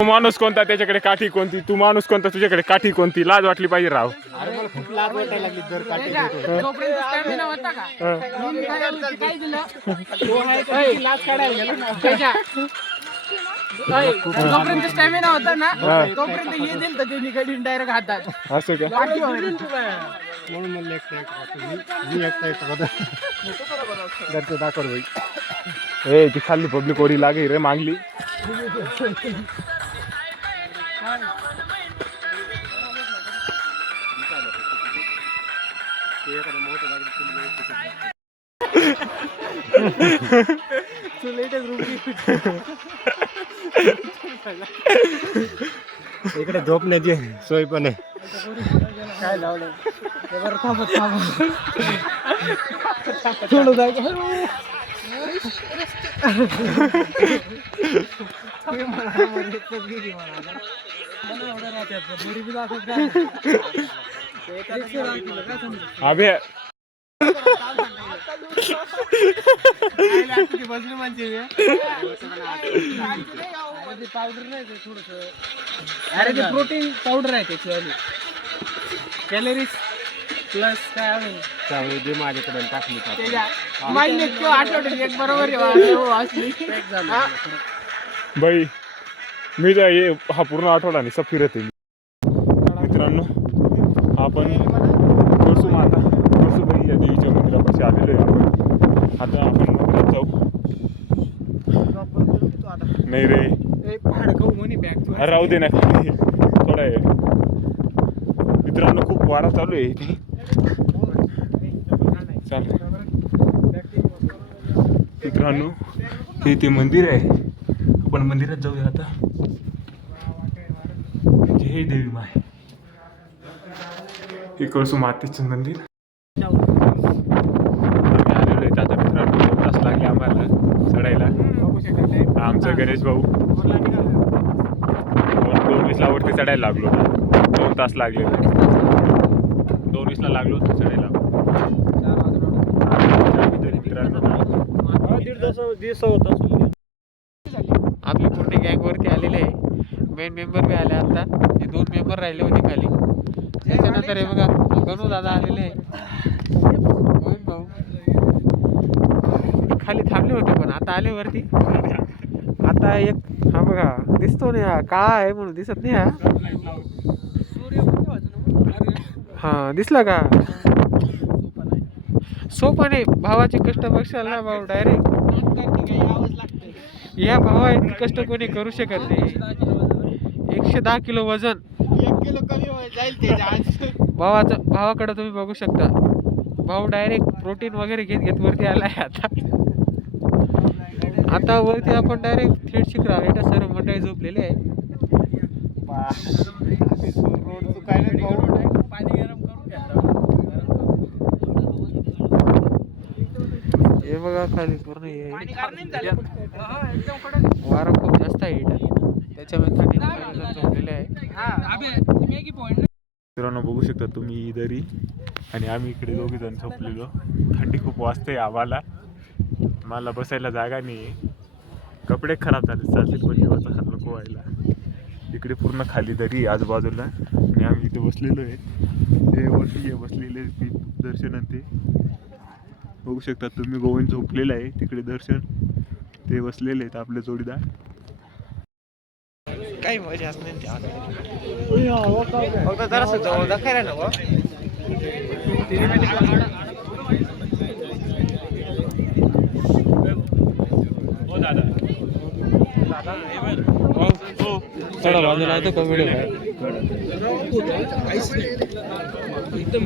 तू माणूस कोणता त्याच्याकडे काठी कोणती, तू माणूस कोणता तुझ्याकडे काठी कोणती. लाज वाटली पाहिजे राव. अरे मला खूप लाज वाटायला लागली दर काठी जोपर्यंत स्टॅमिना होता का मी काय दिलं तो आहे त्याची लाज काढायला गेलो ना त्याच्या जोपर्यंत स्टॅमिना होता ना तोपर्यंत हे दिल तर त्यांनी कधी डायरेक्ट हातात असं का. म्हणून मला मी एकटा येतो घरचं दाखवलं भाई. ए ती खाल्ली पब्लिक ओरी लागे रे मागली. इकडे झोपण्याची सोय पण आहे. काय लावलं बरं थांबत थोडं जागा अभे बसली म्हणजे पावडर नाही ते थोडस. अरे ते प्रोटीन पावडर आहे त्याची कॅलरीज प्लस काय आहे त्यामुळे जे माझ्याकडे टाकली माहिती किंवा आठवड्यात एक बरोबर बाई मी तर ये हा पूर्ण आठवडा नाही फिरत आहे. मित्रांनो आपण परसुबाई या देवीच्या मंदिरापाशी आलेलो आहे. आपण आता आपण मंदिरात जाऊ. नाही रे अरे राहू दे ना खाली थोडा आहे. मित्रांनो खूप वारा चालू आहे इथे. चालेल मित्रांनो हे ते मंदिर आहे. आपण मंदिरात जाऊया आता. जय देवी माय. हे कळसू मातेचं मंदिर. आम्ही आलेलो आहे आता मित्रांनो. 2 तास लागले आम्हाला चढायला. आमचा गणेश भाऊ 2:20 वरती चढायला लागलो. 2 तास लागले. 2:20 लागलो होतो चढायला. आपली पूर्ण गँग वरती आलेले आहे. मेन मेंबर बी आले आता. हे 2 मेंबर राहिले होते खाली. त्याच्यानंतर हे बघा गणू दादा आलेले आहे. भाऊ खाली थांबले होते पण आता आले वरती. आता एक हा बघा दिसतो नाही हा काळा आहे म्हणून दिसत नाही हा. हा दिसला का. सोपाने भावाचे कष्ट बघशाल ना भाऊ डायरेक्ट. या भावा इतके कष्ट कोणी करू शकत नाही. 110 किलो वजन. 1 किलो कमी जाईल भावाकडे तुम्ही बघू शकता. भाऊ डायरेक्ट प्रोटीन वगैरे घेत वरती आलाय. आता वरती आपण डायरेक्ट थेट शिखरा आहे. सर्व मंडळी झोपलेले आहे. हे बघा खाली पूर्ण वारा खूप जास्त आहे इथं. त्याच्यामुळे झोपलेले आहे. मित्रांनो बघू शकता तुम्ही दरी आणि आम्ही इकडे 2 जण झोपलेलो. थंडी खूप वाजते आम्हाला. मला बसायला जागा नाही. कपडे खराब झाले चालतील पण जीवाचा हात नको व्हायला. इकडे पूर्ण खाली दरी आजूबाजूला आणि आम्ही इथे बसलेलो आहे. ते वरती बसलेले दर्शन ते बघू शकता तुम्ही. गोविंद झोपलेला आहे तिकडे दर्शन. ते बसलेले आहेत आपले जोडीदार. काही मजा असणार जरा जवळ दाखवायला ना थोडा बाजूला आहे तो कॉमेडी एकदम